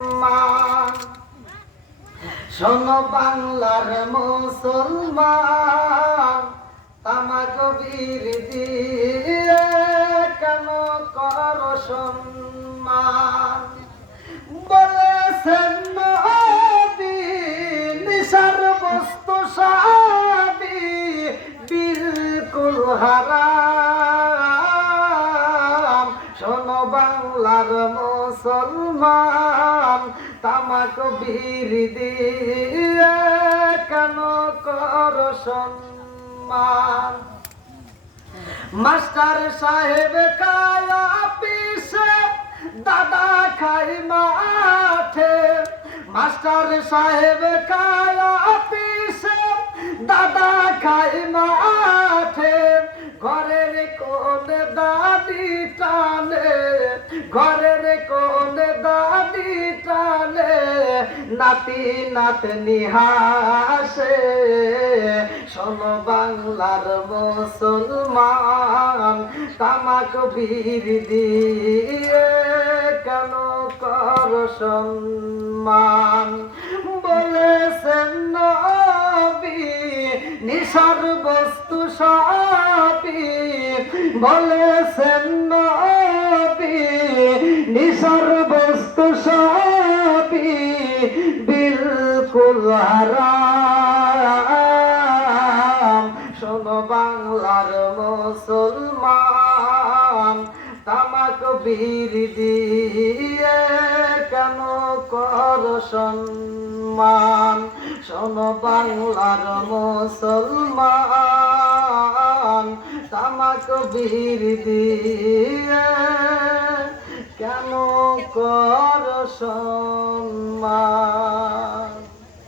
মুসলমান শোনো বাংলার মুসলমান তামা কবির দিয়ে কেন কর সম্মান? বলেছেন নিশার বস্তু সাবি, বিলকুল হারাম। শোনো বাংলার মুসলমান তামাক বীর দিয়ে কেন কর সম্মান? মাস্টার সাহেব কায়া পিসে দাদা খাই মাঠে। মাস্টার সাহেব কায়া পিসে দাদা খাই মাঠে। কোন দাদি টানে, ঘরের কোন দাদি টানে, নাতি নাত নিহাসে শোনো বাংলার মুসলমান, তামাক বীর দিয়ে কেন কর সম্মান? নিশার বস্তু বলেছেন নবী নিশার বস্তু সবই বিলকুল হারাম। শোনো বাংলার মুসলমান, তামাক বীর দিয়ে কেন কর সম্মান শোনো বাংলার মুসলমান তামাক বীর দিয়ে কেন কর সম্মান?